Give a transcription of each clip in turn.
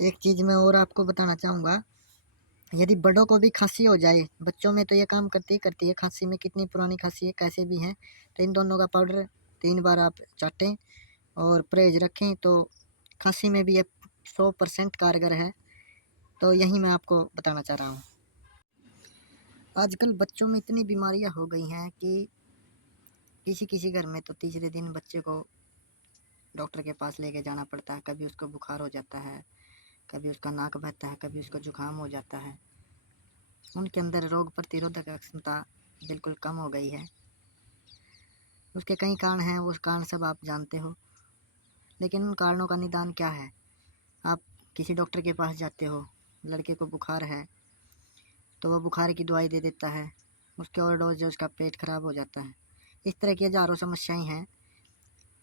एक चीज़ मैं और आपको बताना चाहूँगा, यदि बड़ों को भी खांसी हो जाए, बच्चों में तो ये काम करती ही करती है, खांसी में कितनी पुरानी खांसी है कैसे भी है, तो इन दोनों का पाउडर 3 बार आप चाटें और परहेज रखें तो खांसी में भी ये 100% कारगर है। तो यही मैं आपको बताना चाह रहा हूँ। आजकल बच्चों में इतनी बीमारियाँ हो गई हैं कि किसी किसी घर में तो तीसरे दिन बच्चे को डॉक्टर के पास लेके जाना पड़ता है। कभी उसको बुखार हो जाता है, कभी उसका नाक बहता है, कभी उसको जुकाम हो जाता है। उनके अंदर रोग प्रतिरोधक क्षमता बिल्कुल कम हो गई है। उसके कई कारण हैं, वो कारण सब आप जानते हो, लेकिन उन कारणों का निदान क्या है? आप किसी डॉक्टर के पास जाते हो, लड़के को बुखार है तो वो बुखार की दवाई दे देता है, उसके ओवरडोज से उसका पेट खराब हो जाता है। इस तरह की हज़ारों समस्याएं हैं,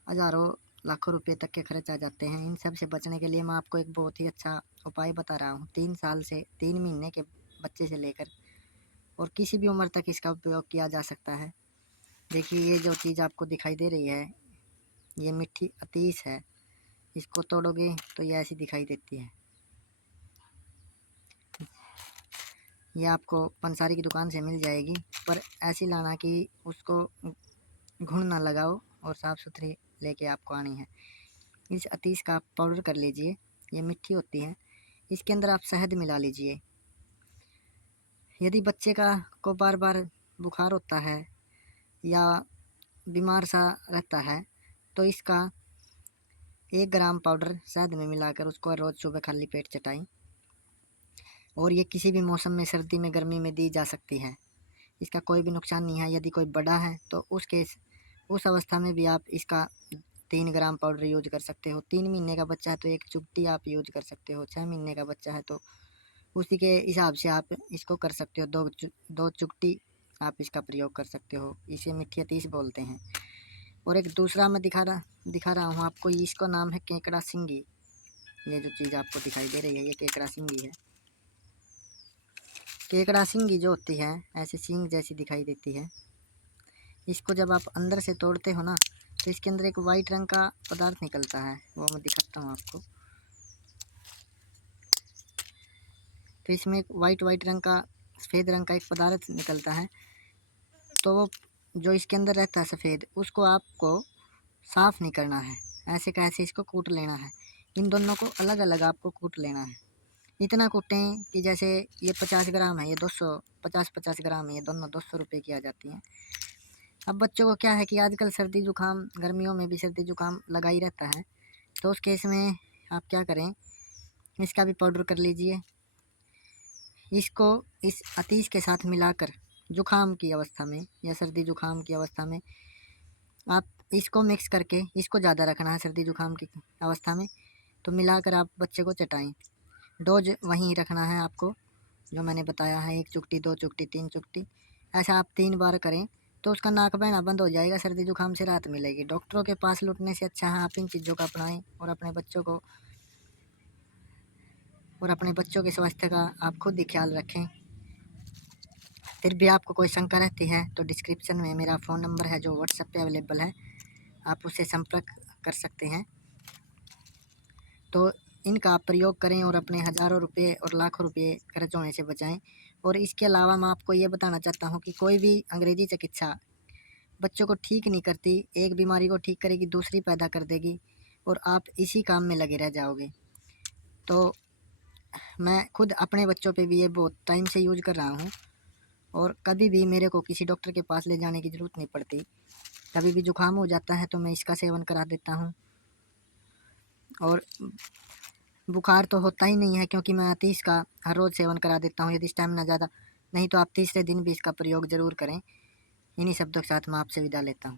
हज़ारों लाखों रुपए तक के खर्च आ जाते हैं। इन सब से बचने के लिए मैं आपको एक बहुत ही अच्छा उपाय बता रहा हूँ। 3 साल से 3 महीने के बच्चे से लेकर और किसी भी उम्र तक इसका उपयोग किया जा सकता है। देखिए, ये जो चीज़ आपको दिखाई दे रही है, ये मीठी अतीस है। इसको तोड़ोगे तो ये ऐसी दिखाई देती है। ये आपको पंसारी की दुकान से मिल जाएगी, पर ऐसी लाना कि उसको घुन ना लगाओ और साफ़ सुथरी लेके आपको आनी है। इस अतीस का आप पाउडर कर लीजिए, ये मीठी होती है। इसके अंदर आप शहद मिला लीजिए। यदि बच्चे को बार बार बुखार होता है या बीमार सा रहता है तो इसका 1 ग्राम पाउडर शहद में मिलाकर उसको रोज़ सुबह खाली पेट चटाएं। और ये किसी भी मौसम में, सर्दी में, गर्मी में दी जा सकती है। इसका कोई भी नुकसान नहीं है। यदि कोई बड़ा है तो उस अवस्था में भी आप इसका 3 ग्राम पाउडर यूज कर सकते हो। 3 महीने का बच्चा है तो 1 चुटकी आप यूज कर सकते हो। 6 महीने का बच्चा है तो उसी के हिसाब से आप इसको कर सकते हो। 2 चुटकी आप इसका प्रयोग कर सकते हो। इसे मीठी अतीस बोलते हैं। और एक दूसरा मैं दिखा रहा हूँ आपको, इसका नाम है केकड़ा सिंगी। ये जो चीज़ आपको दिखाई दे रही है, ये केकड़ा सिंगी है। केकड़ा सिंगी जो होती है ऐसे सींग जैसी दिखाई देती है। इसको जब आप अंदर से तोड़ते हो ना तो इसके अंदर एक वाइट रंग का पदार्थ निकलता है, वो मैं दिखाता हूँ आपको। तो इसमें एक वाइट रंग का, सफ़ेद रंग का एक पदार्थ निकलता है। तो वो जो इसके अंदर रहता है सफ़ेद, उसको आपको साफ़ नहीं करना है, ऐसे का ऐसे इसको कूट लेना है। इन दोनों को अलग अलग आपको कूट लेना है। इतना कूटें कि जैसे ये 50 ग्राम है, ये 200, 50-50 ग्राम है, ये दोनों 200 रुपये की आ जाती हैं। अब बच्चों को क्या है कि आजकल सर्दी जुकाम, गर्मियों में भी सर्दी जुकाम लगा ही रहता है, तो उस केस में आप क्या करें, इसका भी पाउडर कर लीजिए। इसको इस अतीस के साथ मिलाकर जुकाम की अवस्था में या सर्दी जुकाम की अवस्था में आप इसको मिक्स करके, इसको ज़्यादा रखना है सर्दी जुकाम की अवस्था में, तो मिलाकर आप बच्चे को चटाएं। डोज वहीं रखना है आपको जो मैंने बताया है, 1 चुटकी, 2 चुटकी, 3 चुटकी। ऐसा आप 3 बार करें तो उसका नाक बहना बंद हो जाएगा, सर्दी जुकाम से राहत मिलेगी। डॉक्टरों के पास लुटने से अच्छा है आप इन चीज़ों का अपनाएं और अपने बच्चों के स्वास्थ्य का आप खुद ही ख्याल रखें। फिर भी आपको कोई शंका रहती है तो डिस्क्रिप्शन में मेरा फ़ोन नंबर है जो व्हाट्सएप पे अवेलेबल है, आप उससे संपर्क कर सकते हैं। तो इनका आप प्रयोग करें और अपने हज़ारों रुपये और लाखों रुपये खर्च होने से बचाएं। और इसके अलावा मैं आपको ये बताना चाहता हूँ कि कोई भी अंग्रेज़ी चिकित्सा बच्चों को ठीक नहीं करती। एक बीमारी को ठीक करेगी, दूसरी पैदा कर देगी और आप इसी काम में लगे रह जाओगे। तो मैं खुद अपने बच्चों पे भी ये बहुत टाइम से यूज कर रहा हूँ और कभी भी मेरे को किसी डॉक्टर के पास ले जाने की ज़रूरत नहीं पड़ती। कभी भी जुकाम हो जाता है तो मैं इसका सेवन करा देता हूँ। और बुखार तो होता ही नहीं है क्योंकि मैं 30 का हर रोज़ सेवन करा देता हूँ, यदि स्टेमिना ज़्यादा नहीं तो आप तीसरे दिन भी इसका प्रयोग ज़रूर करें। इन्हीं शब्दों के साथ मैं आपसे विदा लेता हूँ।